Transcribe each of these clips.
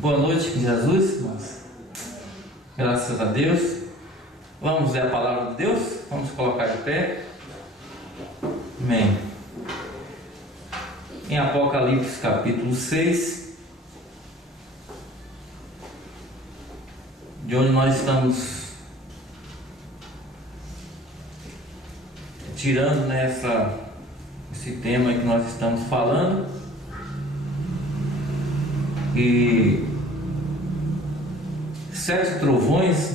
Boa noite, Jesus, irmãos. Graças a Deus. Vamos ler a palavra de Deus? Vamos colocar de pé. Amém. Em Apocalipse capítulo 6, de onde nós estamos tirando esse tema que nós estamos falando. E 7 trovões,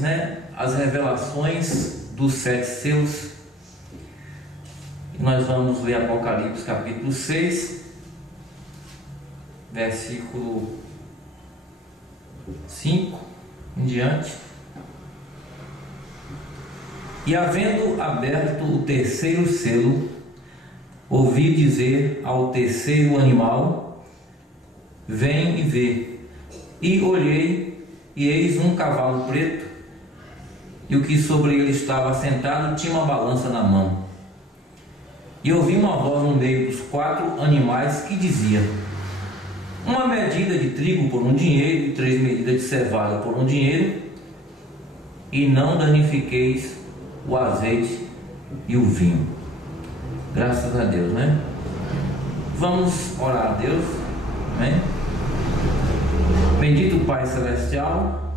as revelações dos 7 selos. E nós vamos ler Apocalipse capítulo 6, versículo 5 em diante. E havendo aberto o terceiro selo, ouvi dizer ao terceiro animal: vem e vê. E olhei, e eis um cavalo preto, e o que sobre ele estava assentado tinha uma balança na mão. E ouvi uma voz no meio dos 4 animais que dizia: uma medida de trigo por 1 dinheiro, e 3 medidas de cevada por 1 dinheiro, e não danifiqueis o azeite e o vinho. Graças a Deus, Vamos orar a Deus, amém? Bendito Pai Celestial,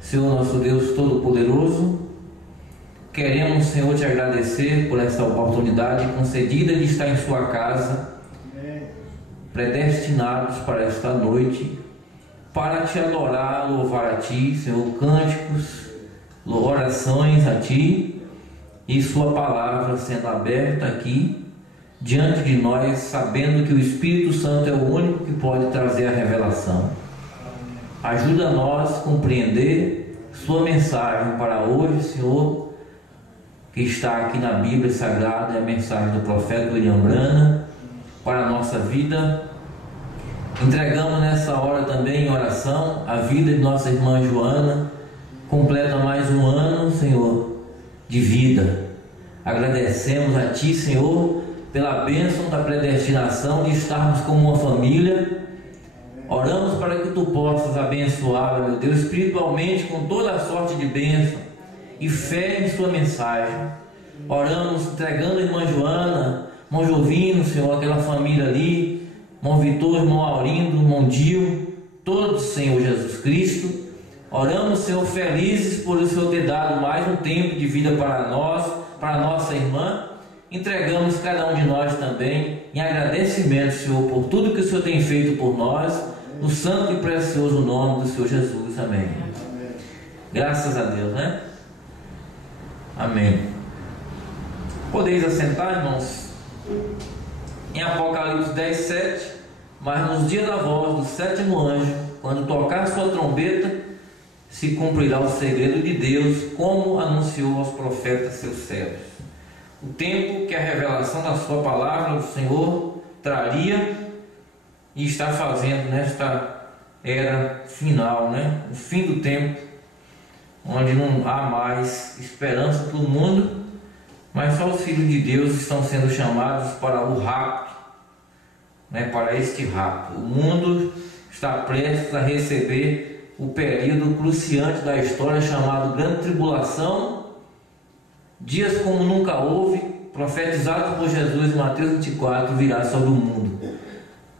Senhor nosso Deus Todo-Poderoso, queremos, Senhor, te agradecer por esta oportunidade concedida de estar em sua casa, predestinados para esta noite, para te adorar, louvar a ti, Senhor, cânticos, orações a ti, e sua palavra sendo aberta aqui diante de nós, sabendo que o Espírito Santo é o único que pode trazer a revelação. Ajuda nós a compreender sua mensagem para hoje, Senhor, que está aqui na Bíblia Sagrada, é a mensagem do profeta William Branham para a nossa vida. Entregamos nessa hora também em oração a vida de nossa irmã Joana, completa mais um ano, Senhor, de vida. Agradecemos a ti, Senhor, pela bênção da predestinação de estarmos como uma família. Oramos para que tu possas abençoá-la, meu Deus, espiritualmente, com toda a sorte de bênção e fé em sua mensagem. Oramos entregando a irmã Joana, irmão Jovino, Senhor, aquela família ali, irmão Vitor, irmão Aurindo, irmão Dio, todos, Senhor Jesus Cristo. Oramos, Senhor, felizes por o Senhor ter dado mais um tempo de vida para nós, para a nossa irmã. Entregamos cada um de nós também em agradecimento, Senhor, por tudo que o Senhor tem feito por nós, no santo e precioso nome do Senhor Jesus. Amém. Graças a Deus, Amém. Podeis assentar, irmãos, em Apocalipse 10, 7. Mas nos dias da voz do 7º anjo, quando tocar sua trombeta, se cumprirá o segredo de Deus, como anunciou aos profetas seus servos. O tempo que a revelação da sua palavra o Senhor traria e está fazendo nesta era final, o fim do tempo, onde não há mais esperança para o mundo, mas só os filhos de Deus estão sendo chamados para o rapto, para este rapto. O mundo está prestes a receber o período cruciante da história chamado Grande Tribulação, dias como nunca houve, profetizado por Jesus em Mateus 24, virá sobre o mundo.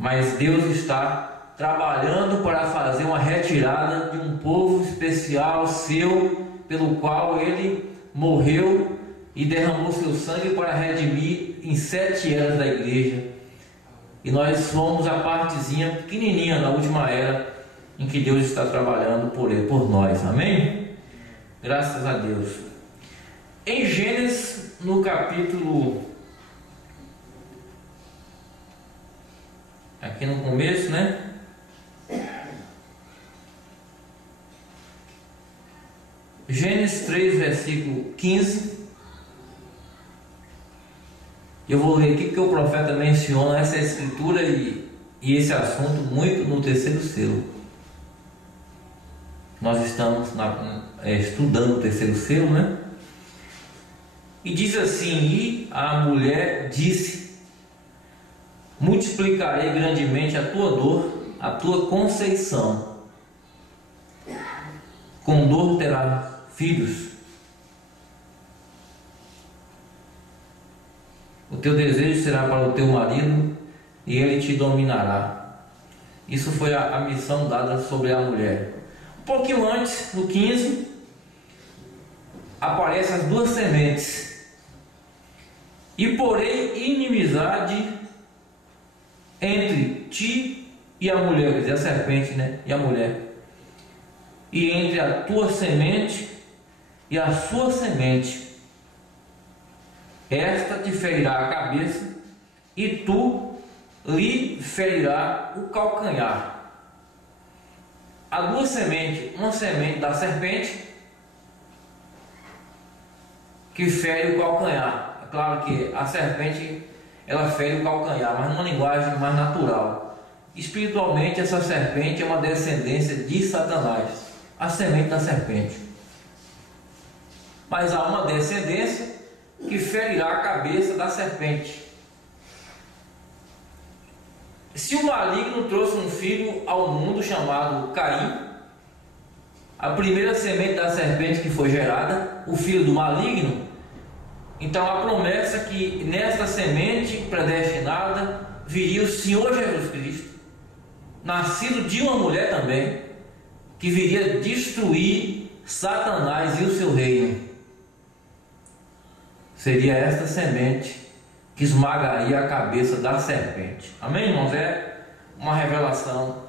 Mas Deus está trabalhando para fazer uma retirada de um povo especial seu, pelo qual Ele morreu e derramou seu sangue para redimir em 7 eras da igreja. E nós somos a partezinha pequenininha da última era em que Deus está trabalhando por nós. Amém? Graças a Deus. Em Gênesis, no capítulo, aqui no começo, Gênesis 3, versículo 15. Eu vou ler aqui porque o profeta menciona essa escritura e esse assunto muito no terceiro selo. Nós estamos estudando o terceiro selo, E diz assim: e a mulher disse: multiplicarei grandemente a tua dor, a tua conceição. com dor terá filhos. O teu desejo será para o teu marido e ele te dominará. Isso foi a missão dada sobre a mulher. Um pouquinho antes, no 15, aparecem as duas sementes. E porém inimizade entre ti e a mulher, quer dizer, a serpente, né? E a mulher. E entre a tua semente e a sua semente. Esta te ferirá a cabeça e tu lhe ferirá o calcanhar. Há duas sementes, uma semente da serpente que fere o calcanhar. É claro que a serpente ela fere o calcanhar, mas numa linguagem mais natural. Espiritualmente, essa serpente é uma descendência de Satanás, a semente da serpente. Mas há uma descendência que ferirá a cabeça da serpente. Se o maligno trouxe um filho ao mundo chamado Caim, a primeira semente da serpente que foi gerada, o filho do maligno, então a promessa é que nesta semente predestinada viria o Senhor Jesus Cristo, nascido de uma mulher também, que viria destruir Satanás e o seu reino. Seria esta semente que esmagaria a cabeça da serpente. Amém, irmãos? É uma revelação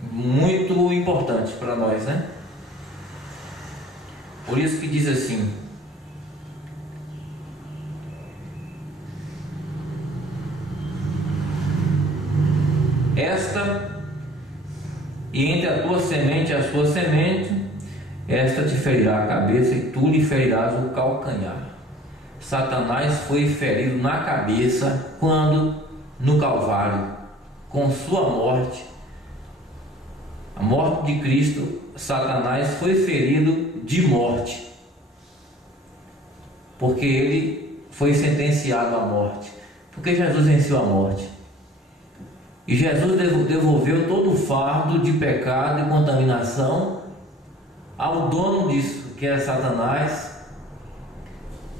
muito importante para nós, né? Por isso que diz assim: esta, e entre a tua semente e a sua semente, esta te ferirá a cabeça e tu lhe ferirás o calcanhar. Satanás foi ferido na cabeça quando, no Calvário, com sua morte, a morte de Cristo, Satanás foi ferido de morte, porque ele foi sentenciado à morte, porque Jesus venceu a morte. E Jesus devolveu todo o fardo de pecado e contaminação ao dono disso, que era Satanás.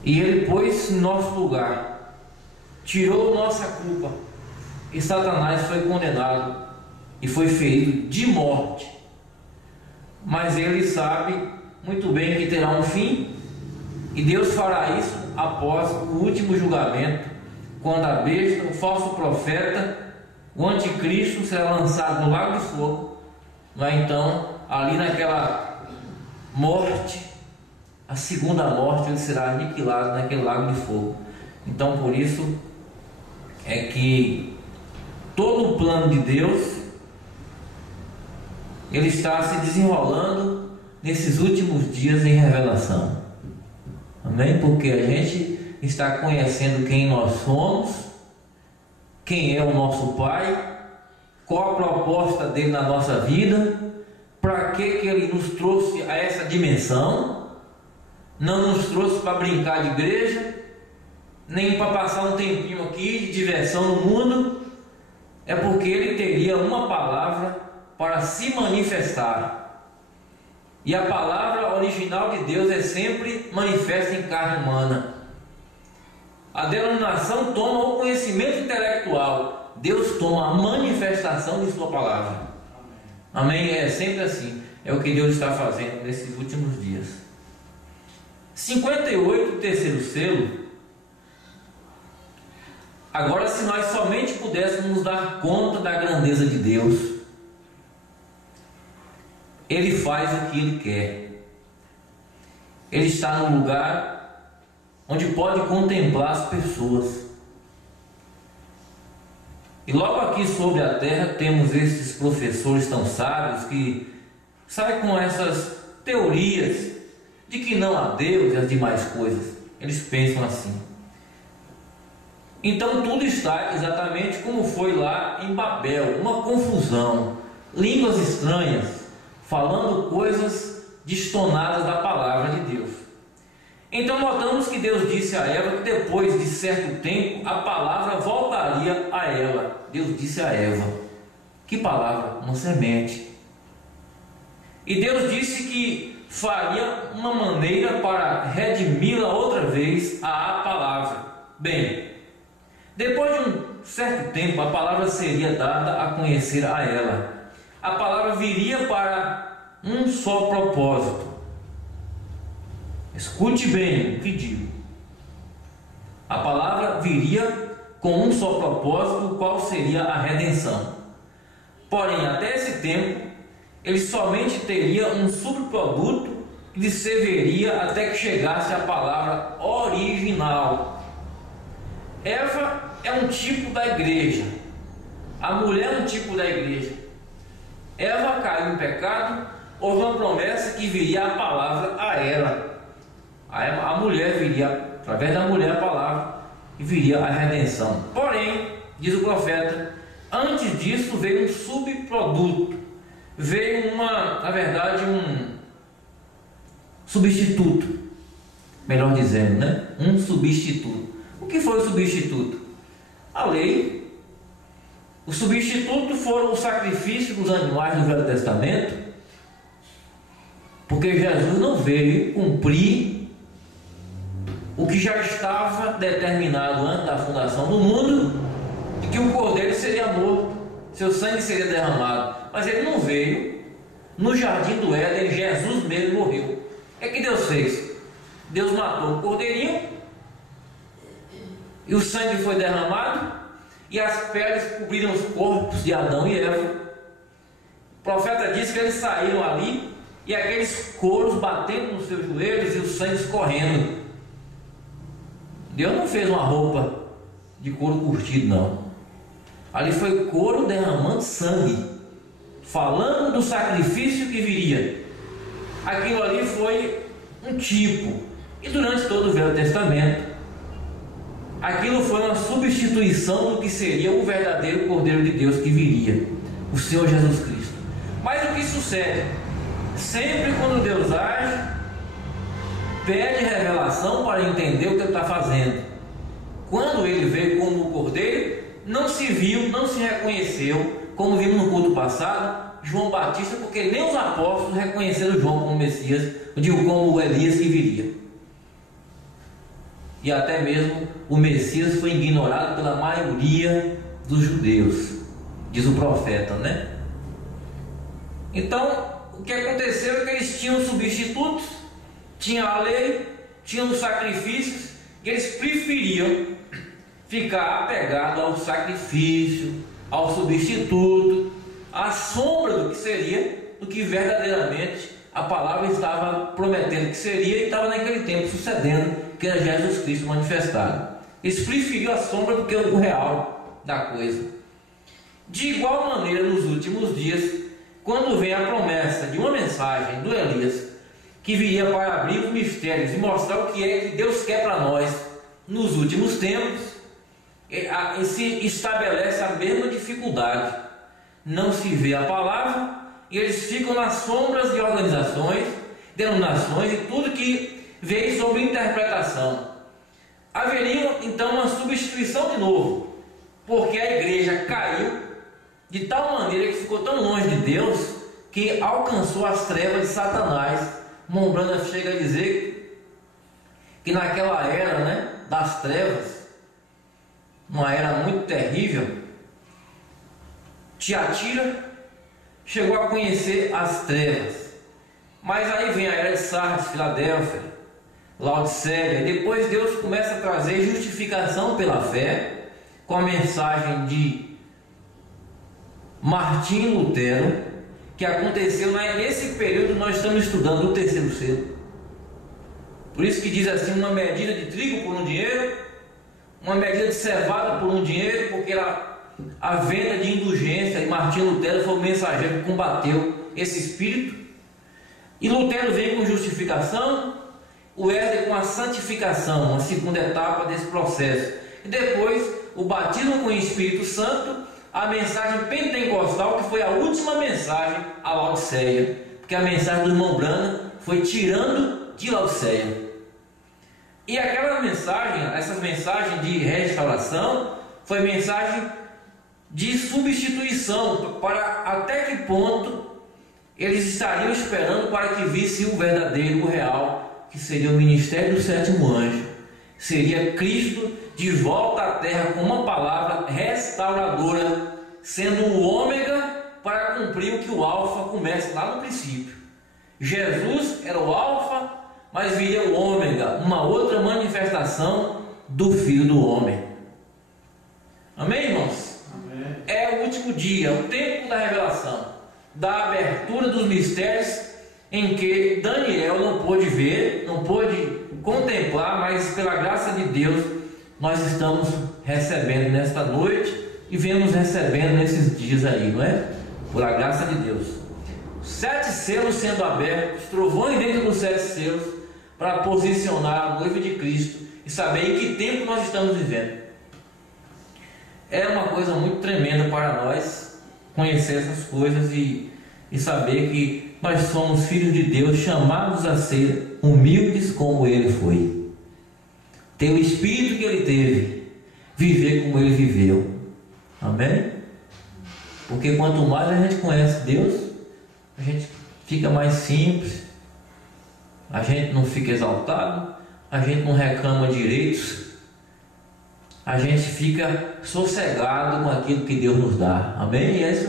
E ele pôs em nosso lugar, tirou nossa culpa, e Satanás foi condenado e foi ferido de morte. Mas ele sabe muito bem que terá um fim, e Deus fará isso após o último julgamento, quando a besta, o falso profeta, o anticristo será lançado no lago de fogo. Então, ali naquela morte, a segunda morte, ele será aniquilado naquele lago de fogo. Então, por isso é que todo o plano de Deus ele está se desenrolando nesses últimos dias em revelação. Amém? Porque a gente está conhecendo quem nós somos, quem é o nosso Pai, qual a proposta dele na nossa vida, para que ele nos trouxe a essa dimensão. Não nos trouxe para brincar de igreja, nem para passar um tempinho aqui de diversão no mundo. É porque ele teria uma palavra para se manifestar. E a palavra original de Deus é sempre manifesta em carne humana. A denominação toma o conhecimento intelectual, Deus toma a manifestação de sua palavra. Amém? É sempre assim. É o que Deus está fazendo nesses últimos dias. 58, terceiro selo. Agora, se nós somente pudéssemos nos dar conta da grandeza de Deus, Ele faz o que Ele quer. Ele está no lugar onde pode contemplar as pessoas. E logo aqui sobre a terra temos esses professores tão sábios que saem com essas teorias de que não há Deus e as demais coisas. Eles pensam assim. Então tudo está exatamente como foi lá em Babel, uma confusão, línguas estranhas, falando coisas destonadas da palavra de Deus. Então notamos que Deus disse a Eva que depois de certo tempo a palavra voltaria a ela. Deus disse a Eva, que palavra? Uma semente. E Deus disse que faria uma maneira para redimi-la outra vez à palavra. Bem, depois de um certo tempo, a palavra seria dada a conhecer a ela. A palavra viria para um só propósito. Escute bem o que digo. A palavra viria com um só propósito, qual seria a redenção. Porém, até esse tempo, ele somente teria um subproduto que lhe serviria até que chegasse a palavra original. Eva é um tipo da igreja. A mulher é um tipo da igreja. Eva caiu em pecado, houve uma promessa que viria a palavra a ela. A mulher viria, através da mulher, a palavra, e viria a redenção. Porém, diz o profeta, antes disso veio um subproduto, veio na verdade, um substituto, melhor dizendo, né? Um substituto. O que foi o substituto? A lei. O substituto foram os sacrifícios dos animais do Velho Testamento, porque Jesus não veio cumprir o que já estava determinado antes da fundação do mundo, de que o cordeiro seria morto, seu sangue seria derramado. Mas ele não veio. No jardim do Éden, Jesus mesmo morreu. O que Deus fez? Deus matou o cordeirinho, e o sangue foi derramado, e as peles cobriram os corpos de Adão e Eva. O profeta disse que eles saíram ali, e aqueles couros batendo nos seus joelhos e o sangue escorrendo. Deus não fez uma roupa de couro curtido, não. Ali foi couro derramando sangue, falando do sacrifício que viria. Aquilo ali foi um tipo. E durante todo o Velho Testamento, aquilo foi uma substituição do que seria o verdadeiro Cordeiro de Deus que viria, o Senhor Jesus Cristo. Mas o que sucede? Sempre quando Deus age, pede revelação para entender o que ele está fazendo. Quando ele veio como o Cordeiro, não se viu, não se reconheceu, como vimos no culto passado, João Batista, porque nem os apóstolos reconheceram João como Messias, como o Elias que viria. E até mesmo o Messias foi ignorado pela maioria dos judeus, diz o profeta, né? Então, o que aconteceu é que eles tinham substitutos, tinha a lei, tinham os sacrifícios, e eles preferiam ficar apegado ao sacrifício, ao substituto, à sombra do que seria, do que verdadeiramente a palavra estava prometendo que seria e estava naquele tempo sucedendo, que era Jesus Cristo manifestado. Eles preferiam a sombra do que o real da coisa. De igual maneira, nos últimos dias, quando vem a promessa de uma mensagem do Elias, que viria para abrir os mistérios e mostrar o que é que Deus quer para nós nos últimos tempos, se estabelece a mesma dificuldade. Não se vê a palavra e eles ficam nas sombras de organizações, denominações e tudo que veio sobre interpretação. Haveria então uma substituição de novo, porque a igreja caiu de tal maneira que ficou tão longe de Deus que alcançou as trevas de Satanás. Mombrana chega a dizer que naquela era, né, das trevas, uma era muito terrível, Tiatira chegou a conhecer as trevas, mas aí vem a era de Sardes, Filadélfia, Laodiceia, e depois Deus começa a trazer justificação pela fé com a mensagem de Martinho Lutero, que aconteceu nesse período. Nós estamos estudando o terceiro selo. Por isso que diz assim: uma medida de trigo por um dinheiro, uma medida de cevada por um dinheiro, porque a venda de indulgência, e Martinho Lutero foi o mensageiro que combateu esse espírito. E Lutero veio com justificação, o Wesley com a santificação, a segunda etapa desse processo, e depois o batismo com o Espírito Santo, a mensagem pentecostal, que foi a última mensagem a Laodiceia, porque a mensagem do irmão Branham foi tirando de Laodiceia. E aquela mensagem, essas mensagens de restauração, foi mensagem de substituição, para até que ponto eles estariam esperando para que visse o verdadeiro, o real, que seria o ministério do sétimo anjo. Seria Cristo de volta à terra com uma palavra restauradora, sendo o ômega para cumprir o que o alfa começa lá no princípio. Jesus era o alfa, mas viria o ômega, uma outra manifestação do Filho do Homem. Amém, irmãos? Amém. É o último dia, o tempo da revelação, da abertura dos mistérios, em que Daniel não pôde ver, não pôde contemplar, mas pela graça de Deus nós estamos recebendo nesta noite e vemos recebendo nesses dias aí, não é? Por a graça de Deus. 7 selos sendo abertos, trovões dentro dos 7 selos, para posicionar a noiva de Cristo e saber em que tempo nós estamos vivendo. É uma coisa muito tremenda para nós conhecer essas coisas e saber que nós somos filhos de Deus, chamados a ser humildes como Ele foi, ter o espírito que Ele teve, viver como Ele viveu. Amém? Porque quanto mais a gente conhece Deus, a gente fica mais simples, a gente não fica exaltado, a gente não reclama direitos, a gente fica sossegado com aquilo que Deus nos dá. Amém? E isso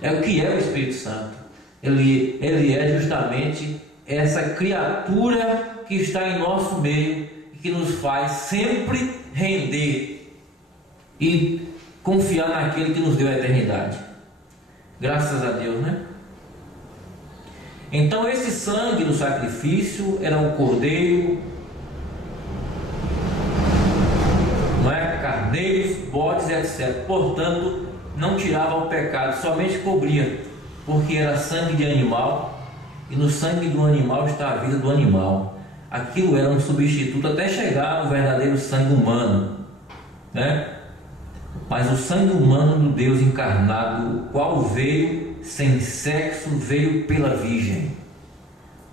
é o que é o Espírito Santo. Ele é justamente essa criatura que está em nosso meio e que nos faz sempre render e confiar naquele que nos deu a eternidade. Graças a Deus, né? Então esse sangue do sacrifício era um cordeiro, não é? Carneiros, bodes, etc. Portanto, não tirava o pecado, somente cobria, porque era sangue de animal, e no sangue do animal está a vida do animal. Aquilo era um substituto até chegar ao verdadeiro sangue humano, né? Mas o sangue humano do Deus encarnado, o qual veio sem sexo, veio pela Virgem.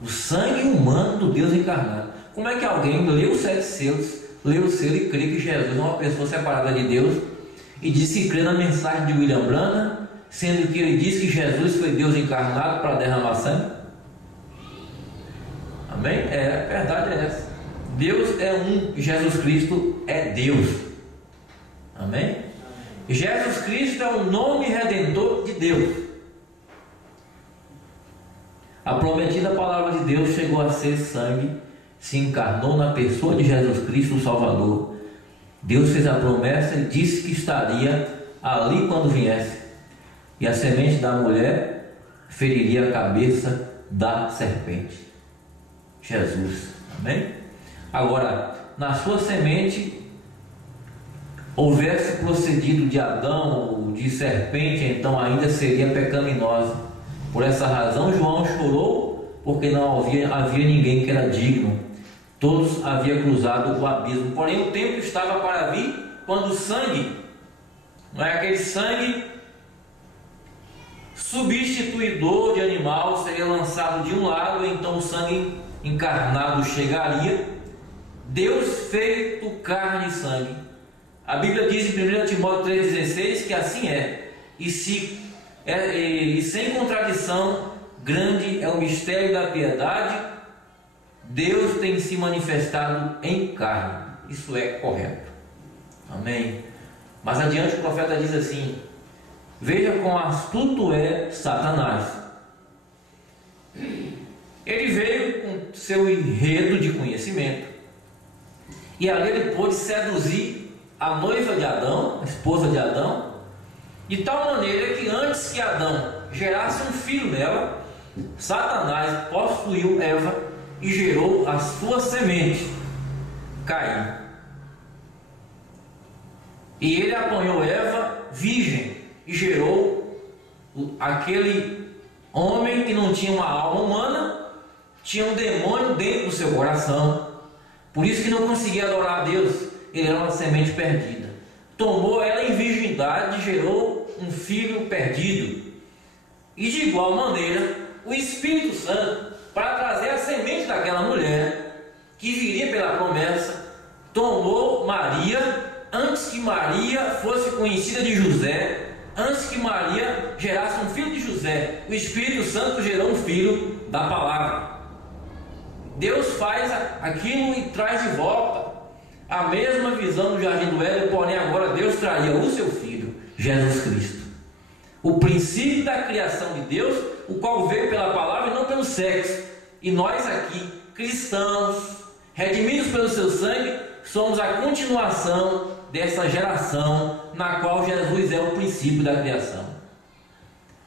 O sangue humano do Deus encarnado. Como é que alguém lê os 7 selos, lê o selo e crê que Jesus é uma pessoa separada de Deus e diz que crê na mensagem de William Branham, sendo que ele diz que Jesus foi Deus encarnado para derramar sangue? Amém? A verdade é essa. Deus é um, Jesus Cristo é Deus. Amém? Jesus Cristo é o nome redentor de Deus. A prometida palavra de Deus chegou a ser sangue, se encarnou na pessoa de Jesus Cristo, o Salvador. Deus fez a promessa e disse que estaria ali quando viesse, e a semente da mulher feriria a cabeça da serpente. Jesus. Amém? Agora, na sua semente houvesse procedido de Adão ou de serpente, então ainda seria pecaminosa. Por essa razão João chorou, porque não havia ninguém que era digno. Todos haviam cruzado o abismo. Porém o tempo estava para vir quando o sangue, não é aquele sangue substituidor de animal, seria lançado de um lado, então o sangue encarnado chegaria, Deus feito carne e sangue. A Bíblia diz em 1 Timóteo 3,16 que assim é, e sem contradição, grande é o mistério da piedade. Deus tem se manifestado em carne, isso é correto. Amém? Mas adiante o profeta diz assim: veja quão astuto é Satanás. Ele veio com seu enredo de conhecimento, e ali ele pôde seduzir a noiva de Adão, a esposa de Adão, de tal maneira que antes que Adão gerasse um filho nela, Satanás possuiu Eva e gerou a sua semente, Caim. E ele apanhou Eva virgem e gerou aquele homem que não tinha uma alma humana, tinha um demônio dentro do seu coração, por isso que não conseguia adorar a Deus. Ele era uma semente perdida. Tomou ela em virgindade e gerou um filho perdido. E de igual maneira, o Espírito Santo, para trazer a semente daquela mulher, que viria pela promessa, tomou Maria, antes que Maria fosse conhecida de José, Antes que Maria gerasse um filho de José, o Espírito Santo gerou um filho da palavra. Deus faz aquilo e traz de volta a mesma visão do jardim do Éden, porém agora Deus traria o seu filho, Jesus Cristo. O princípio da criação de Deus, o qual veio pela palavra e não pelo sexo. E nós aqui, cristãos, redimidos pelo seu sangue, somos a continuação dessa geração na qual Jesus é o princípio da criação.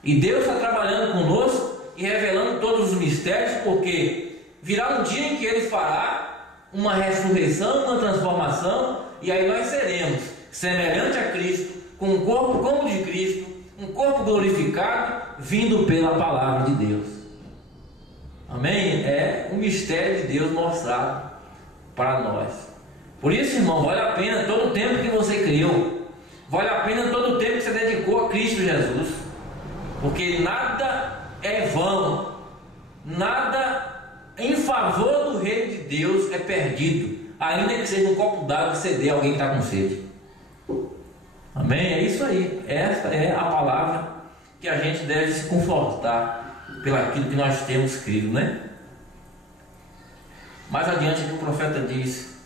E Deus está trabalhando conosco e revelando todos os mistérios, porque virá um dia em que Ele fará uma ressurreição, uma transformação, e aí nós seremos semelhante a Cristo, com um corpo como o de Cristo, um corpo glorificado, vindo pela palavra de Deus. Amém? É um mistério de Deus mostrado para nós. Por isso, irmão, vale a pena todo o tempo que você criou, vale a pena todo o tempo que você dedicou a Cristo Jesus, porque nada é vão, nada em favor do reino de Deus é perdido, ainda que seja um copo d'água que você dê a alguém que está com sede. Amém? É isso aí. Essa é a palavra que a gente deve se confortar pelaquilo que nós temos crido, né? Mais adiante o profeta diz: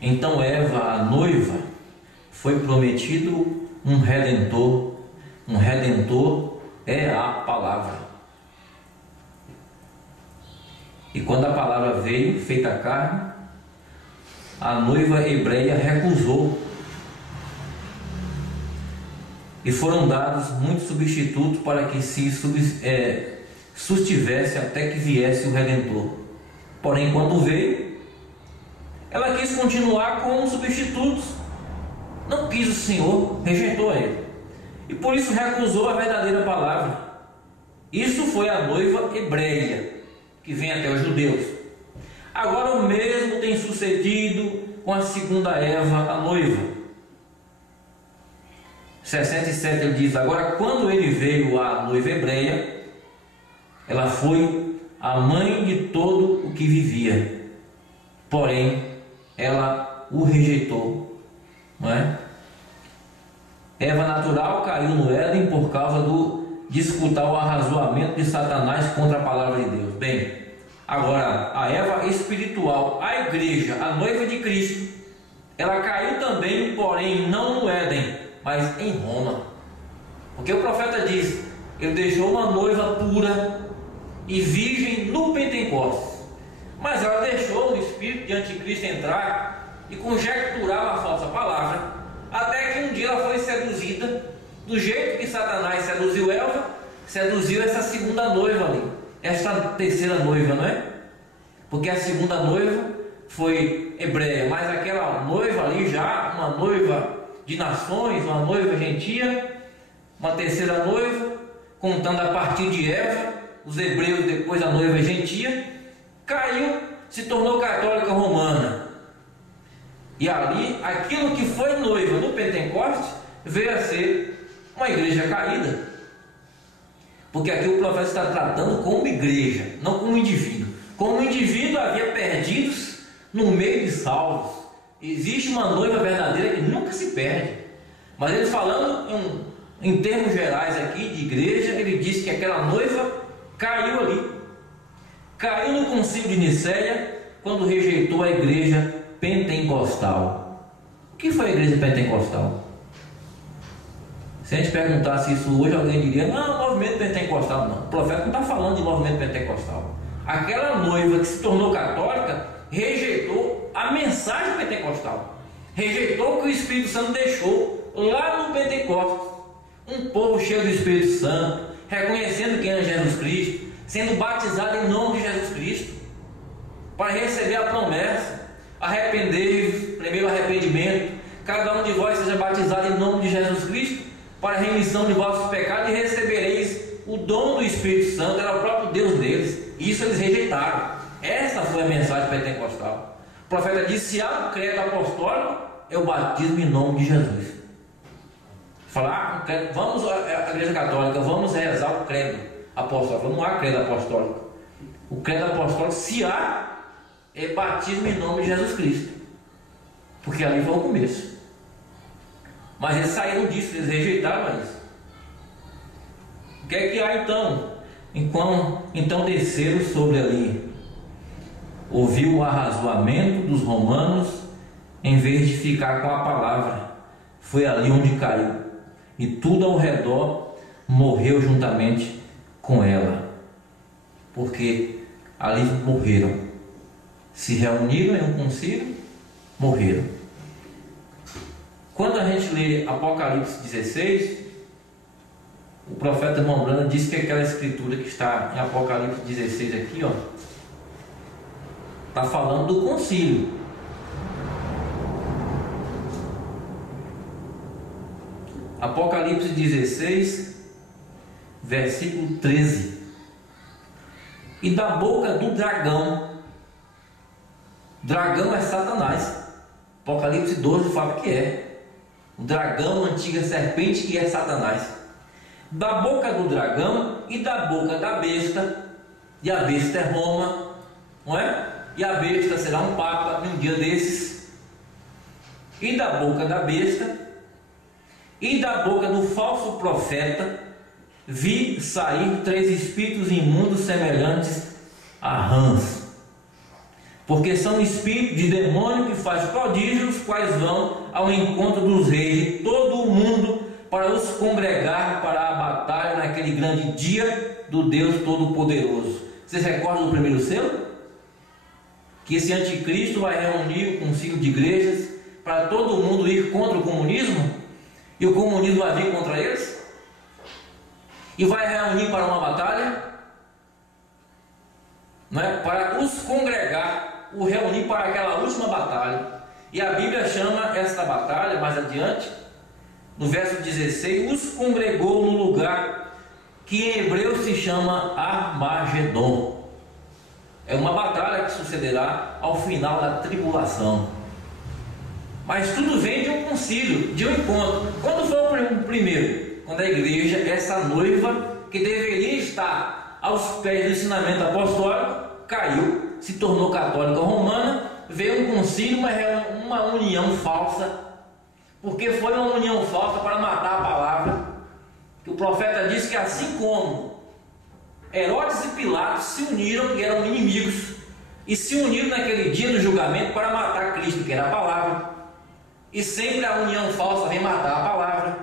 então Eva, a noiva, foi prometido um redentor. Um redentor é a palavra. E quando a palavra veio, feita carne, a noiva hebreia recusou. E foram dados muitos substitutos para que se sustivesse até que viesse o Redentor. Porém, quando veio, ela quis continuar com os substitutos. Não quis o Senhor, rejeitou ele. E por isso recusou a verdadeira palavra. Isso foi a noiva hebreia, que vem até os judeus. Agora o mesmo tem sucedido com a segunda Eva, a noiva. 67 ele diz: agora quando ele veio à noiva hebreia, ela foi a mãe de todo o que vivia, porém ela o rejeitou, não é? Eva natural caiu no Éden por causa de escutar o arrazoamento de Satanás contra a palavra de Deus. Bem, agora a Eva espiritual, a igreja, a noiva de Cristo, ela caiu também, porém não no Éden, mas em Roma. Porque o profeta diz: ele deixou uma noiva pura e virgem no Pentecostes, mas ela deixou o espírito de anticristo entrar e conjecturar a falsa palavra, até que um dia ela foi seduzida, do jeito que Satanás seduziu Eva, seduziu essa segunda noiva ali, esta terceira noiva, não é? Porque a segunda noiva foi hebreia, mas aquela noiva ali já, uma noiva de nações, uma noiva gentia, uma terceira noiva, contando a partir de Eva, os hebreus, depois a noiva gentia, caiu, se tornou católica romana. E ali, aquilo que foi noiva no Pentecostes, veio a ser uma igreja caída. Porque aqui o profeta está tratando como igreja, não como indivíduo. Como indivíduo havia perdidos no meio de salvos. Existe uma noiva verdadeira que nunca se perde. Mas ele falando em termos gerais aqui de igreja, ele disse que aquela noiva caiu ali. Caiu no concílio de Nicéia quando rejeitou a igreja pentecostal. O que foi a igreja pentecostal? Se a gente perguntasse isso hoje, alguém diria: não, movimento pentecostal. Não, o profeta não está falando de movimento pentecostal. Aquela noiva que se tornou católica rejeitou a mensagem pentecostal, rejeitou o que o Espírito Santo deixou lá no Pentecostes. Um povo cheio do Espírito Santo, reconhecendo quem é Jesus Cristo, sendo batizado em nome de Jesus Cristo, para receber a promessa: arrependei-vos, primeiro arrependimento, cada um de vós seja batizado em nome de Jesus Cristo, para a remissão de vossos pecados, e recebereis o dom do Espírito Santo. Era o próprio Deus deles. Isso eles rejeitaram. Essa foi a mensagem pentecostal. O profeta disse: se há um credo apostólico, é o batismo em nome de Jesus. Falar, vamos à igreja católica, vamos rezar o credo apostólico. Não há credo apostólico. O credo apostólico, se há, é batismo em nome de Jesus Cristo, porque ali foi o começo. Mas eles saíram disso, eles rejeitaram isso. O que é que há então? Então desceram sobre ali. Ouviu o arrazoamento dos romanos, em vez de ficar com a palavra. Foi ali onde caiu, e tudo ao redor morreu juntamente com ela, porque ali morreram. Se reuniram em um concílio, morreram. Quando a gente lê Apocalipse 16, o profeta irmão Branham diz que aquela escritura que está em Apocalipse 16 aqui, ó, está falando do concílio. Apocalipse 16, versículo 13. E da boca do dragão. Dragão é Satanás. Apocalipse 12 fala que é o dragão, a antiga serpente, que é Satanás. Da boca do dragão e da boca da besta, e a besta é Roma, não é? E a besta será um papa em um dia desses. E da boca da besta e da boca do falso profeta vi sair 3 espíritos imundos semelhantes a rãs, porque são espíritos de demônio que faz prodígios, quais vão ao encontro dos reis de todo o mundo para os congregar para a batalha naquele grande dia do Deus Todo-Poderoso. Vocês recordam do primeiro selo? Que esse anticristo vai reunir o concílio de igrejas para todo mundo ir contra o comunismo, e o comunismo vai vir contra eles, e vai reunir para uma batalha, não é? Para os congregar, o reunir para aquela última batalha. E a Bíblia chama esta batalha, mais adiante, no verso 16, os congregou no lugar que em hebreu se chama Armagedon. É uma batalha que sucederá ao final da tribulação. Mas tudo vem de um concílio, de um encontro. Quando foi o primeiro? Quando a igreja, essa noiva que deveria estar aos pés do ensinamento apostólico, caiu, se tornou católica romana, veio um concílio, uma união falsa. Porque foi uma união falsa para matar a palavra. Que o profeta disse que assim como Herodes e Pilatos se uniram, que eram inimigos, e se uniram naquele dia do julgamento para matar Cristo, que era a palavra. E sempre a união falsa vem matar a palavra.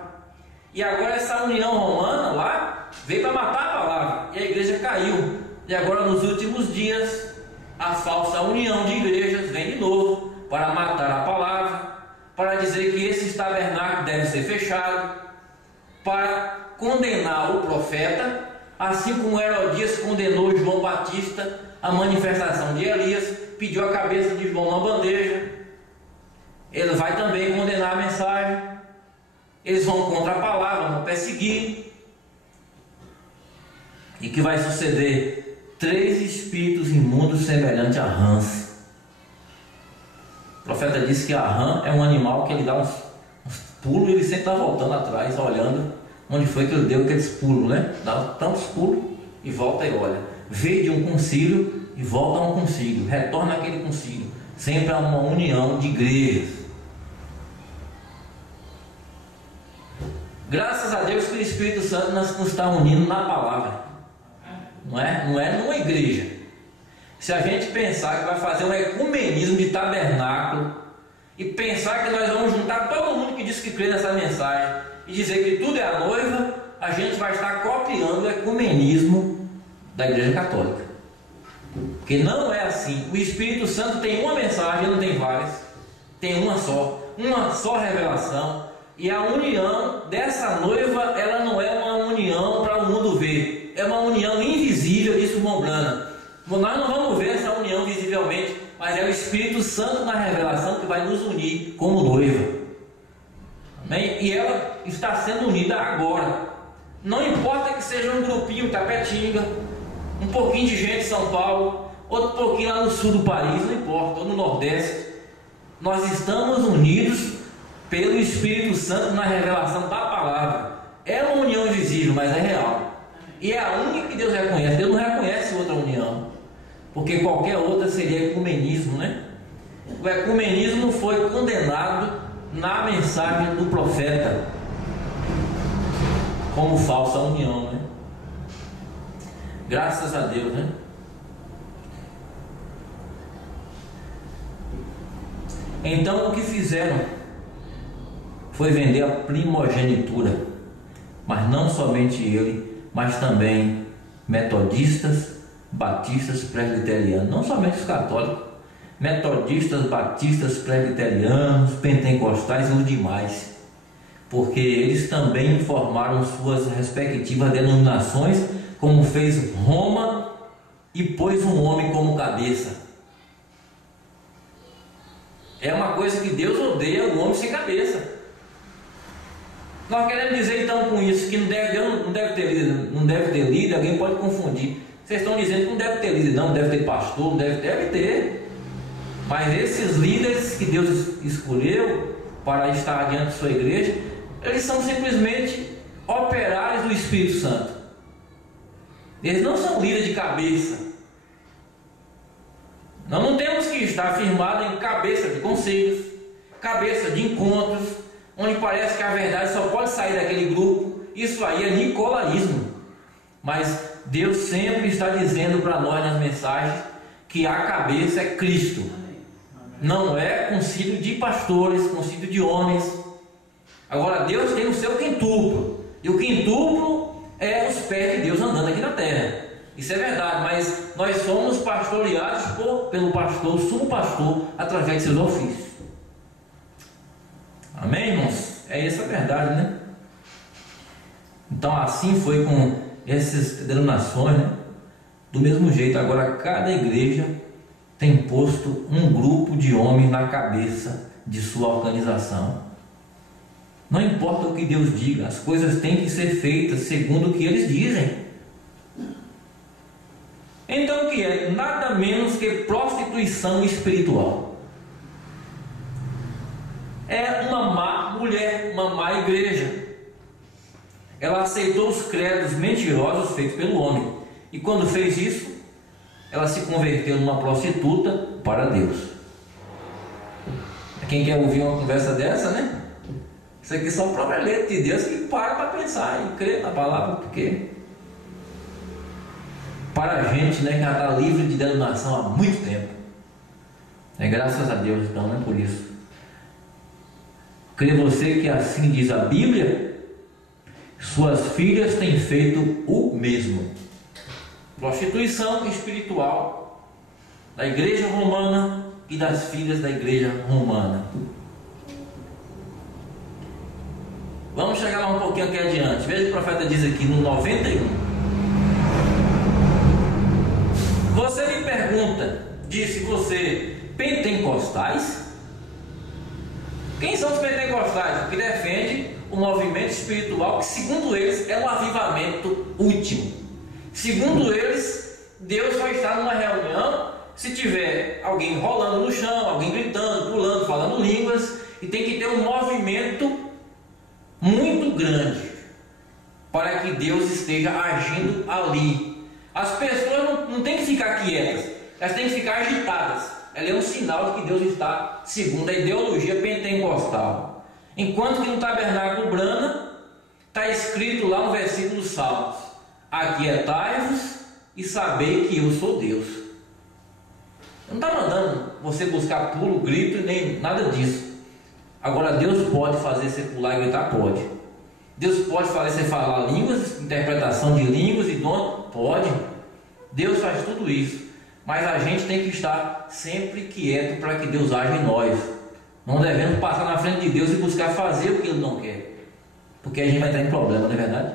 E agora essa união romana lá veio para matar a palavra, e a igreja caiu. E agora nos últimos dias a falsa união de igrejas vem de novo para matar a palavra, para dizer que esses tabernáculos devem ser fechados, para condenar o profeta, assim como Herodias condenou João Batista, a manifestação de Elias, pediu a cabeça de João numa bandeja. Ele vai também condenar a mensagem. Eles vão contra a palavra, vão perseguir. E que vai suceder? 3 espíritos imundos semelhantes a rãs. O profeta disse que a rã é um animal que ele dá uns pulos, e ele sempre está voltando atrás, olhando onde foi que ele deu aqueles pulos, né? Dá tantos pulos e volta e olha. Veio de um concílio e volta a um concílio, retorna àquele concílio. Sempre há uma união de igrejas. Graças a Deus que o Espírito Santo nos está unindo na palavra. Não é numa igreja. Se a gente pensar que vai fazer um ecumenismo de tabernáculo e pensar que nós vamos juntar todo mundo que diz que crê nessa mensagem e dizer que tudo é a noiva, a gente vai estar copiando o ecumenismo da Igreja Católica. Porque não é assim. O Espírito Santo tem uma mensagem, não tem várias. Tem uma só revelação. E a união dessa noiva, ela não é uma união para o mundo ver. É uma união invisível, disse o irmão Branham. Nós não vamos ver essa união visivelmente, mas é o Espírito Santo na revelação que vai nos unir como noiva. Amém? E ela está sendo unida agora. Não importa que seja um grupinho Tapetinga, um pouquinho de gente em São Paulo, outro pouquinho lá no sul do país, não importa, ou no Nordeste. Nós estamos unidos pelo Espírito Santo na revelação da palavra. É uma união invisível, mas é real. E é a única que Deus reconhece. Deus não reconhece outra união, porque qualquer outra seria ecumenismo, né? O ecumenismo foi condenado na mensagem do profeta como falsa união, né? Graças a Deus, né? Então o que fizeram foi vender a primogenitura, mas não somente ele, mas também metodistas, batistas, presbiterianos, não somente os católicos, metodistas, batistas, presbiterianos, pentecostais e os demais, porque eles também formaram suas respectivas denominações, como fez Roma, e pôs um homem como cabeça. É uma coisa que Deus odeia, o homem sem cabeça. Nós queremos dizer então com isso que Deus não deve ter líder, alguém pode confundir. Vocês estão dizendo que não deve ter líder, não deve ter pastor, não deve ter. Mas esses líderes que Deus escolheu para estar diante de sua igreja, eles são simplesmente operários do Espírito Santo. Eles não são líderes de cabeça. Nós não temos que estar firmados em cabeça de conselhos, cabeça de encontros, onde parece que a verdade só pode sair daquele grupo. Isso aí é nicolaísmo. Mas Deus sempre está dizendo para nós nas mensagens que a cabeça é Cristo. Não é concílio de pastores, concílio de homens. Agora Deus tem o seu quintuplo, e o quintuplo é os pés de Deus andando aqui na terra. Isso é verdade, mas nós somos pastoreados pelo pastor, sumo pastor, através de seus ofícios. Amém, irmãos? É essa a verdade, né? Então assim foi com essas denominações, né? Do mesmo jeito, agora cada igreja tem posto um grupo de homens na cabeça de sua organização. Não importa o que Deus diga, as coisas têm que ser feitas segundo o que eles dizem. Então o que é? Nada menos que prostituição espiritual. É uma má mulher, uma má igreja. Ela aceitou os credos mentirosos feitos pelo homem, e quando fez isso, ela se converteu numa prostituta para Deus. Quem quer ouvir uma conversa dessa, né? Isso aqui são provelete de Deus que para pensar e crer na palavra, porque para a gente, né, que já está livre de denominação há muito tempo, graças a Deus, então, não é por isso. Crê você que assim diz a Bíblia? Suas filhas têm feito o mesmo. Prostituição espiritual da igreja romana e das filhas da igreja romana. Vamos chegar lá um pouquinho aqui adiante. Veja o que o profeta diz aqui no 91. Você me pergunta, disse você, pentecostais? Quem são os pentecostais? Que defende o movimento espiritual que, segundo eles, é um avivamento último. Segundo eles, Deus só está numa reunião se tiver alguém rolando no chão, alguém gritando, pulando, falando línguas, e tem que ter um movimento muito grande para que Deus esteja agindo ali. As pessoas não têm que ficar quietas, elas têm que ficar agitadas. Ela é um sinal de que Deus está segundo a ideologia pentecostal. Enquanto que no tabernáculo Brana está escrito lá no versículo dos Salmos: aquietai-vos e sabei que eu sou Deus. Não está mandando você buscar pulo, grito, nem nada disso. Agora Deus pode fazer você pular e gritar? Pode. Deus pode fazer você falar línguas, interpretação de línguas e dom? Pode. Deus faz tudo isso. Mas a gente tem que estar sempre quieto para que Deus age em nós. Não devemos passar na frente de Deus e buscar fazer o que Ele não quer, porque a gente vai estar em problema, não é verdade?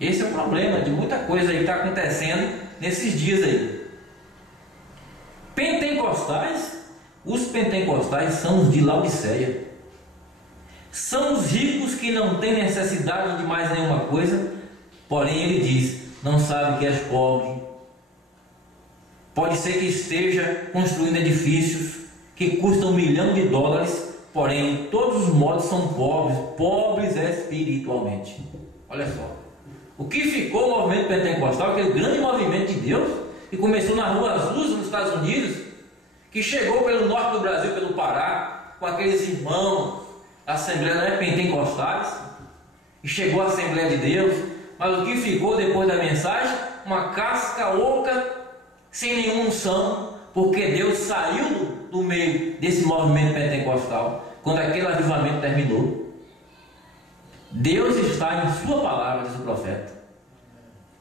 Esse é o problema de muita coisa aí que está acontecendo nesses dias aí. Pentecostais, os pentecostais são os de Laodiceia. São os ricos que não têm necessidade de mais nenhuma coisa, porém ele diz: não sabe que és pobre. Pode ser que esteja construindo edifícios que custam $1 milhão, porém em todos os modos são pobres espiritualmente. Olha só, o que ficou o movimento pentecostal, aquele grande movimento de Deus, que começou na Rua Azusa, nos Estados Unidos, que chegou pelo norte do Brasil, pelo Pará, com aqueles irmãos da Assembleia Pentecostais, e chegou à Assembleia de Deus. Mas o que ficou depois da mensagem? uma casca oca, sem nenhuma unção, porque Deus saiu do meio desse movimento pentecostal, quando aquele avivamento terminou. Deus está em sua palavra, diz o profeta.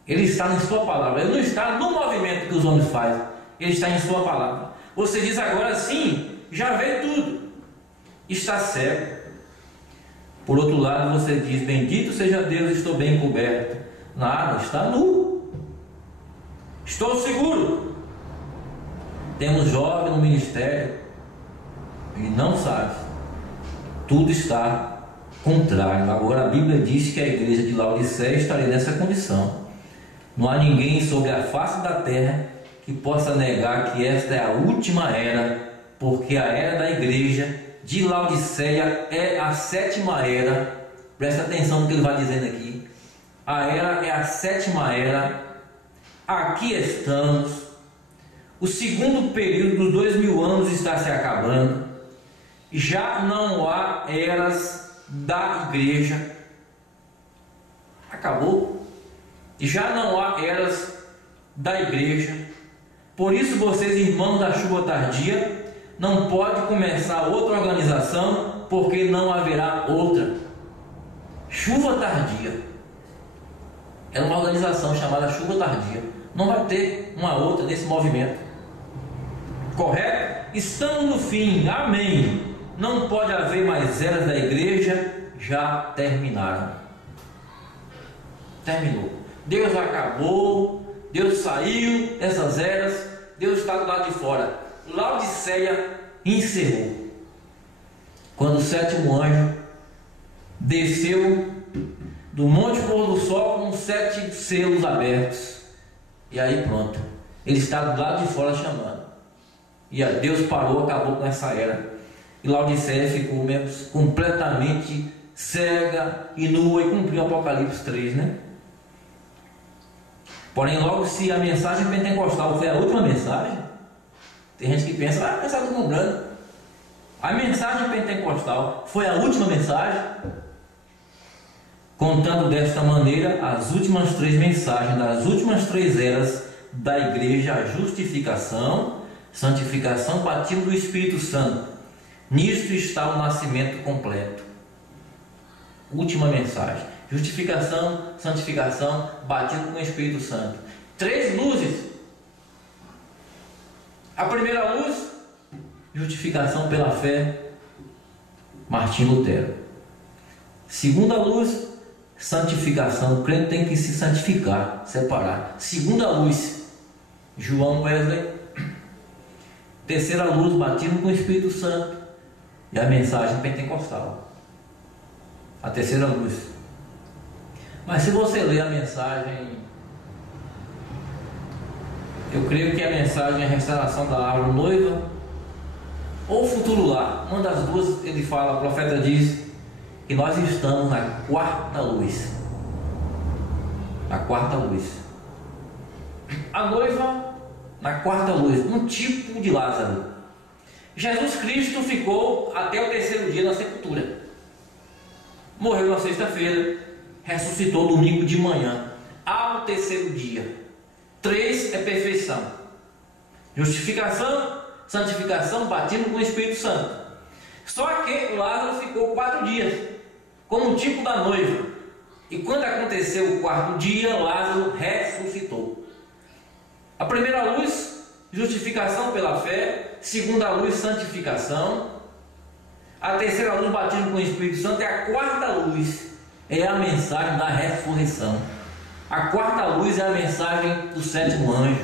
Ele está em sua palavra, ele não está no movimento que os homens fazem, ele está em sua palavra. Você diz agora sim, já veio tudo, está cego. Por outro lado, você diz: bendito seja Deus, estou bem coberto. Nada, está nu. Estou seguro. Temos jovens no ministério e não sabe. Tudo está contrário. Agora a Bíblia diz que a igreja de Laodiceia estaria nessa condição. Não há ninguém sobre a face da terra que possa negar que esta é a última era, porque a era da igreja de Laodiceia é a 7ª era. Presta atenção no que ele vai dizendo aqui. A era é a 7ª era. Aqui estamos. O segundo período dos 2000 anos está se acabando. Já não há eras da igreja. Acabou. Já não há eras da igreja. Por isso vocês, irmãos da chuva tardia, não pode começar outra organização, porque não haverá outra. Chuva tardia é uma organização chamada Chuva Tardia. Não vai ter uma outra nesse movimento. Correto? Estamos no fim. Amém. Não pode haver mais eras da igreja. Já terminaram. Terminou. Deus acabou. Deus saiu dessas eras. Deus está do lado de fora. Laodiceia encerrou. Quando o 7º anjo desceu do Monte Pôr do Sol com 7 selos abertos. E aí pronto. Ele está do lado de fora chamando. E Deus parou, acabou com essa era. E Laodiceia ficou mesmo completamente cega e nua, e cumpriu o Apocalipse 3, né? Porém, logo se a mensagem pentecostal foi a última mensagem, tem gente que pensa: a mensagem do Branco. A mensagem pentecostal foi a última mensagem, contando desta maneira as últimas 3 mensagens das últimas 3 eras da igreja: a justificação, santificação, batismo do Espírito Santo. Nisto está o nascimento completo. Última mensagem: justificação, santificação, batismo com o Espírito Santo. 3 luzes. A primeira luz, justificação pela fé, Martinho Lutero. Segunda luz, santificação. O crente tem que se santificar, separar. Segunda luz, João Wesley. Terceira luz, batismo com o Espírito Santo. E a mensagem pentecostal. A terceira luz. Mas se você ler a mensagem, eu creio que a mensagem é a restauração da árvore noiva ou futuro lar. Uma das duas, ele fala, o profeta diz que nós estamos na 4ª luz. A 4ª luz. A noiva na 4ª luz, um tipo de Lázaro. Jesus Cristo ficou até o 3º dia na sepultura. Morreu na sexta-feira, ressuscitou domingo de manhã, ao 3º dia. 3 é perfeição. Justificação, santificação, batismo com o Espírito Santo. Só que Lázaro ficou 4 dias, como tipo da noiva. E quando aconteceu o 4º dia, Lázaro ressuscitou. A primeira luz, justificação pela fé. Segunda luz, santificação. A terceira luz, batismo com o Espírito Santo. E a 4ª luz é a mensagem da ressurreição. A 4ª luz é a mensagem do 7º anjo.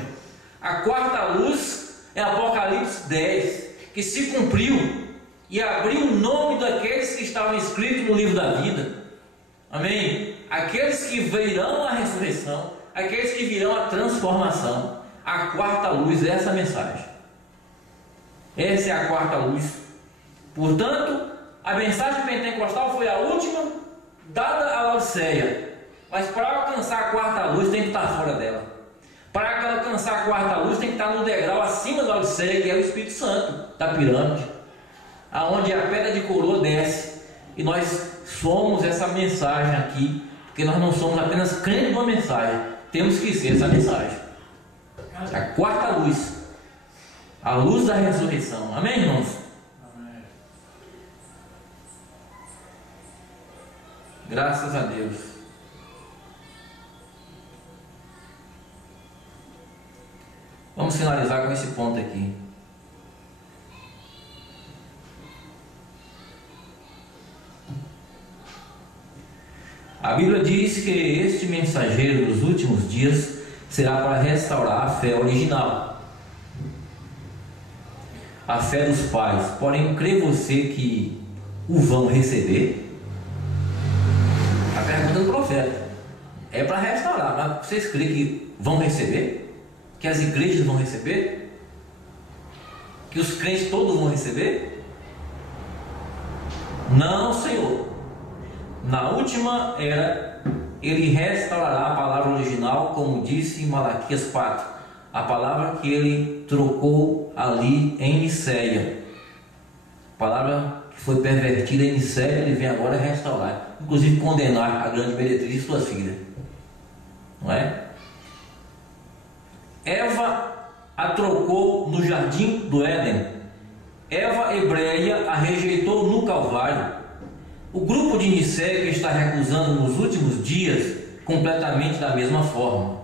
A 4ª luz é Apocalipse 10, que se cumpriu e abriu o nome daqueles que estavam escritos no livro da vida. Amém? Aqueles que verão a ressurreição, aqueles que virão a transformação. A 4ª luz é essa mensagem. Essa é a 4ª luz. Portanto, a mensagem pentecostal foi a última dada a Laodiceia. Mas para alcançar a 4ª luz tem que estar fora dela. Para alcançar a 4ª luz tem que estar no degrau acima da Laodiceia, que é o Espírito Santo, da pirâmide, aonde a pedra de coroa desce. E nós somos essa mensagem aqui, porque nós não somos apenas crentes de uma mensagem, temos que ser essa mensagem. A quarta luz, a luz da ressurreição. Amém, irmãos? Amém. Graças a Deus. Vamos finalizar com esse ponto aqui. A Bíblia diz que este mensageiro dos últimos dias será para restaurar a fé original, a fé dos pais. Porém, crê você que o vão receber? A pergunta do profeta é para restaurar, mas vocês creem que vão receber? Que as igrejas vão receber? Que os crentes todos vão receber? Não, Senhor. Na última era, ele restaurará a palavra original, como disse em Malaquias 4, a palavra que ele trocou ali em Niceia. A palavra que foi pervertida em Niceia, ele vem agora restaurar, inclusive condenar a grande meretriz e suas filhas. Não é? Eva a trocou no jardim do Éden. Eva hebreia a rejeitou no Calvário. O grupo de Niceia que está recusando nos últimos dias, completamente da mesma forma.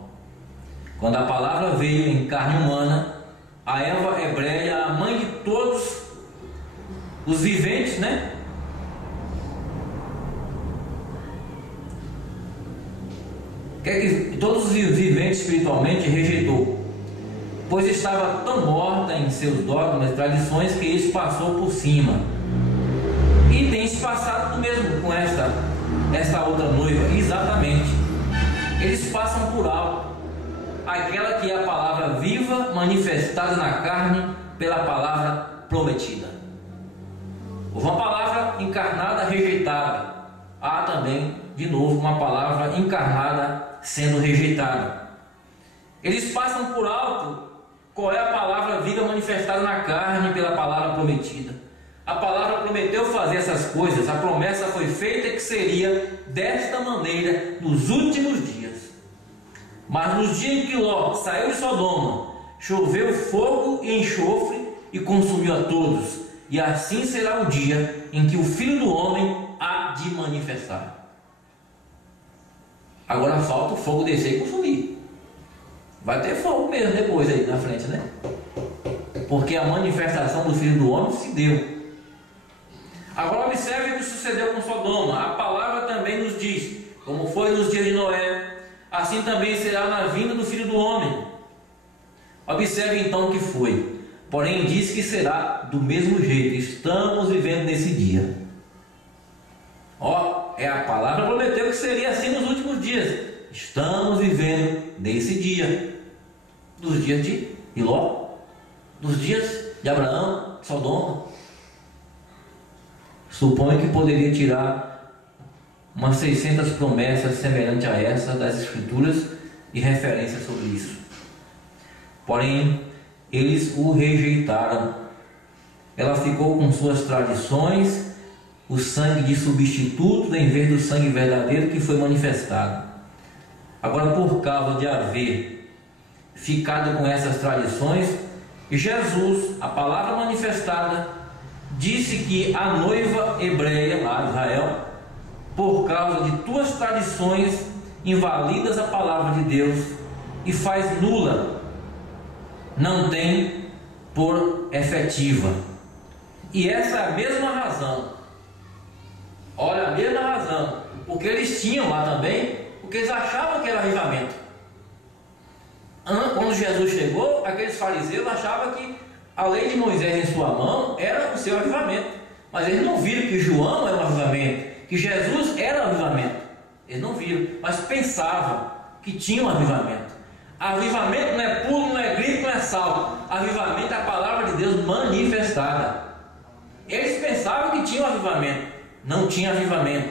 Quando a palavra veio em carne humana, a Eva hebreia, a mãe de todos os viventes, né? Que todos os viventes espiritualmente rejeitou, pois estava tão morta em seus dogmas e tradições que isso passou por cima. E tem se passado do mesmo com esta outra noiva, exatamente. Eles passam por alto aquela que é a palavra viva manifestada na carne pela palavra prometida. Houve uma palavra encarnada rejeitada. Há também, de novo, uma palavra encarnada sendo rejeitada. Eles passam por alto qual é a palavra viva manifestada na carne pela palavra prometida. A palavra prometeu fazer essas coisas, a promessa foi feita que seria desta maneira nos últimos dias. Mas nos dias em que Ló saiu de Sodoma, choveu fogo e enxofre e consumiu a todos. E assim será o dia em que o Filho do Homem há de manifestar. Agora falta o fogo descer e consumir. Vai ter fogo mesmo depois aí na frente, né? Porque a manifestação do Filho do Homem se deu. Agora observe o que sucedeu com Sodoma. A palavra também nos diz, como foi nos dias de Noé, assim também será na vinda do Filho do Homem. Observe então o que foi. Porém diz que será do mesmo jeito. Estamos vivendo nesse dia. A palavra prometeu que seria assim nos últimos dias. Estamos vivendo nesse dia. Dos dias de Ló, dos dias de Abraão, Sodoma. Suponho que poderia tirar umas 600 promessas semelhantes a essa das Escrituras e referências sobre isso. Porém, eles o rejeitaram. Ela ficou com suas tradições, o sangue de substituto em vez do sangue verdadeiro que foi manifestado. Agora, por causa de haver ficado com essas tradições, Jesus, a palavra manifestada, disse que a noiva hebreia lá de Israel, por causa de tuas tradições, invalidas a palavra de Deus e faz nula, não tem por efetiva. E essa é a mesma razão. Olha, a mesma razão, porque eles tinham lá também, porque eles achavam que era avivamento. Quando Jesus chegou, aqueles fariseus achavam que a lei de Moisés em sua mão era o seu avivamento, mas eles não viram que João era um avivamento, que Jesus era um avivamento. Eles não viram, mas pensavam que tinha um avivamento. Avivamento não é pulo, não é grito, não é salto. Avivamento é a palavra de Deus manifestada. Eles pensavam que tinha um avivamento, não tinha avivamento.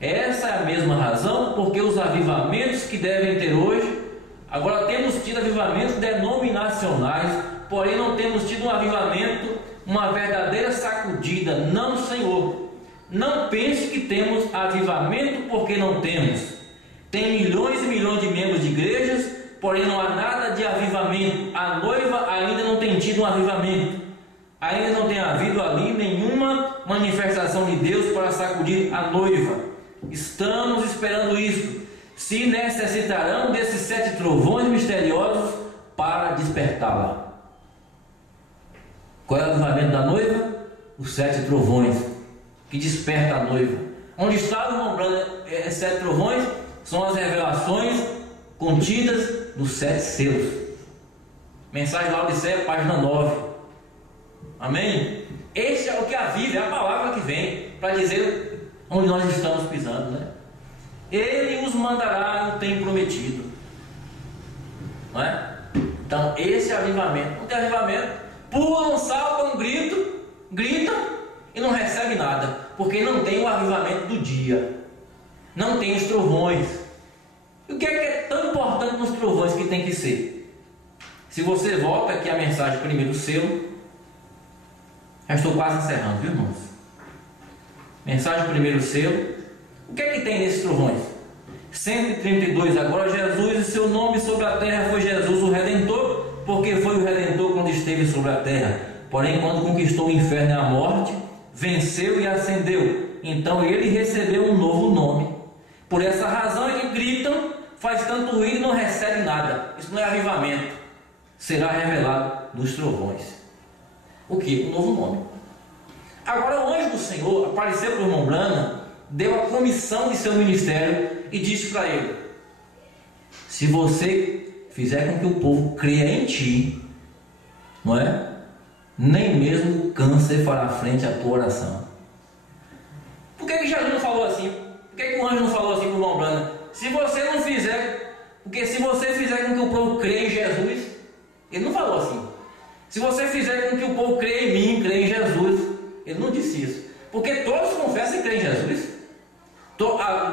Essa é a mesma razão porque os avivamentos que devem ter hoje, agora temos tido avivamentos denominacionais, porém não temos tido um avivamento, uma verdadeira sacudida. Não, Senhor. Não pense que temos avivamento porque não temos. Tem milhões e milhões de membros de igrejas, porém não há nada de avivamento. A noiva ainda não tem tido um avivamento. Ainda não tem havido ali nenhuma manifestação de Deus para sacudir a noiva. Estamos esperando isso. Se necessitarão desses 7 trovões misteriosos para despertá-la. Qual é o avivamento da noiva? Os 7 trovões que desperta a noiva. Onde está o irmão Branham? 7 trovões são as revelações contidas nos 7 selos. Mensagem Laodiceia, página 9. Amém? Esse é o que aviva, é a palavra que vem para dizer onde nós estamos pisando, né? Ele os mandará no tempo prometido, não é? Então esse é avivamento. Não tem avivamento, pulam, saltam, gritam e não recebem nada, porque não tem o avivamento do dia, não tem os trovões. E o que é tão importante nos trovões que tem que ser? Se você volta aqui a mensagem primeiro selo, já estou quase encerrando, viu, irmãos? Mensagem primeiro selo. O que é que tem nesses trovões? 132. Agora Jesus e seu nome sobre a terra foi Jesus o Redentor, porque foi o Redentor quando esteve sobre a terra. Porém, quando conquistou o inferno e a morte, venceu e ascendeu. Então ele recebeu um novo nome. Por essa razão é que gritam, faz tanto ruído e não recebe nada. Isso não é avivamento. Será revelado nos trovões. O que? Um novo nome. Agora o anjo do Senhor apareceu para o irmão Branham, deu a comissão de seu ministério e disse para ele: se você fizer com que o povo creia em ti, não é? Nem mesmo o câncer fará frente à tua oração. Por que Jesus não falou assim? Por que o anjo não falou assim para o irmão Branham? Se você não fizer, porque se você fizer com que o povo creia em Jesus, ele não falou assim. Se você fizer com que o povo creia em mim, creia em Jesus, ele não disse isso. Porque todos confessam e creem em Jesus.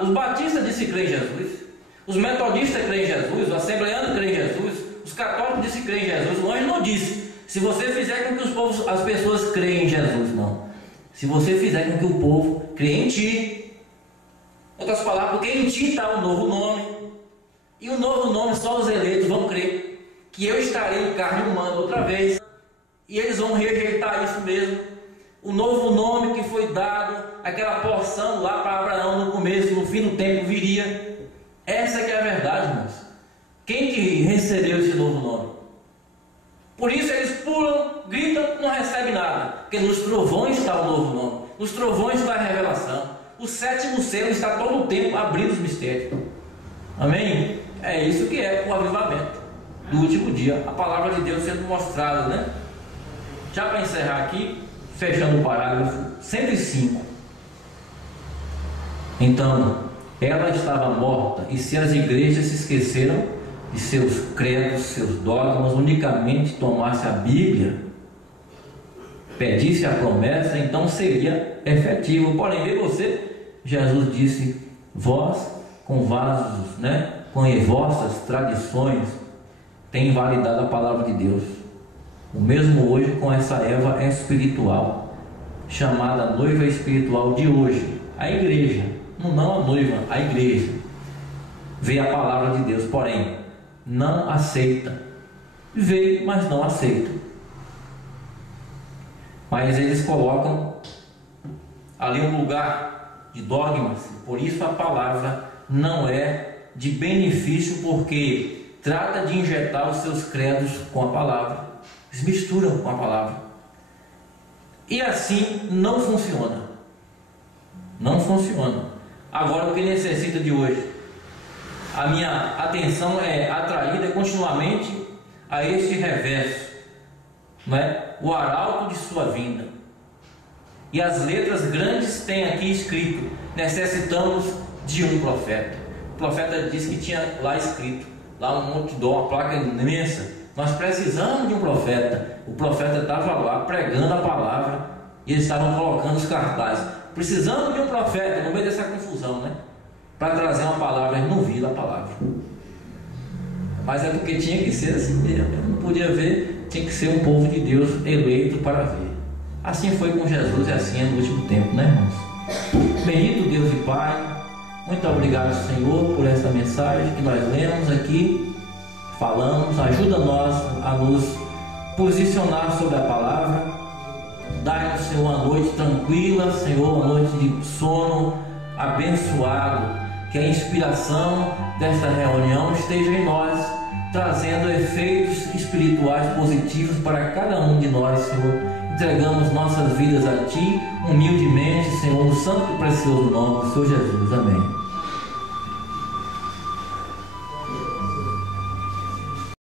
Os batistas dizem que creem em Jesus. Os metodistas creem em Jesus. Os assembleanos creem em Jesus. Os católicos dizem que creem em Jesus. O anjo não disse: se você fizer com que as pessoas creem em Jesus, não. Se você fizer com que o povo creia em ti. Outras palavras, porque em ti está um novo nome. E o novo nome só os eleitos vão crer. Que eu estarei em carne humana outra vez. E eles vão rejeitar isso mesmo. O novo nome que foi dado, aquela porção lá para Abraão no começo, no fim do tempo viria. Essa que é a verdade, irmãos. Quem que recebeu esse novo nome? Por isso eles pulam, gritam, não recebem nada. Porque nos trovões está o novo nome. Nos trovões está a revelação. O 7º selo está todo o tempo abrindo os mistérios. Amém? É isso que é o avivamento do último dia. A palavra de Deus sendo mostrada, né? Já para encerrar aqui, fechando o parágrafo 105. Então, ela estava morta, e se as igrejas se esqueceram de seus credos, seus dogmas, unicamente tomasse a Bíblia, pedisse a promessa, então seria efetivo. Porém, vê você, Jesus disse: vós com vasos, né, com vossas tradições, tem invalidado a palavra de Deus. O mesmo hoje com essa Eva espiritual, chamada noiva espiritual de hoje, a igreja, não a noiva, a igreja, vê a palavra de Deus, porém não aceita, vê, mas não aceita. Mas eles colocam ali um lugar de dogmas, por isso a palavra não é de benefício, porque trata de injetar os seus credos com a palavra. Eles misturam com a palavra. E assim não funciona. Não funciona. Agora, o que necessita de hoje? A minha atenção é atraída continuamente a este reverso, não é? O arauto de sua vinda. E as letras grandes têm aqui escrito: necessitamos de um profeta. O profeta disse que tinha lá escrito, lá um outdoor, uma placa imensa: nós precisamos de um profeta. O profeta estava lá pregando a palavra e eles estavam colocando os cartazes: precisamos de um profeta, no meio dessa confusão, né? Para trazer uma palavra. Eles não viram a palavra. Mas é porque tinha que ser assim mesmo. Não podia ver, tinha que ser um povo de Deus eleito para ver. Assim foi com Jesus e assim é no último tempo, né, irmãos? Bendito Deus e Pai, Muito obrigado, Senhor, por essa mensagem que nós lemos aqui, falamos. Ajuda nós a nos posicionar sobre a palavra. Dai-nos, Senhor, uma noite tranquila, Senhor, uma noite de sono abençoado. Que a inspiração desta reunião esteja em nós, trazendo efeitos espirituais positivos para cada um de nós, Senhor. Entregamos nossas vidas a Ti, humildemente, Senhor, no santo e precioso nome do Senhor Jesus. Amém.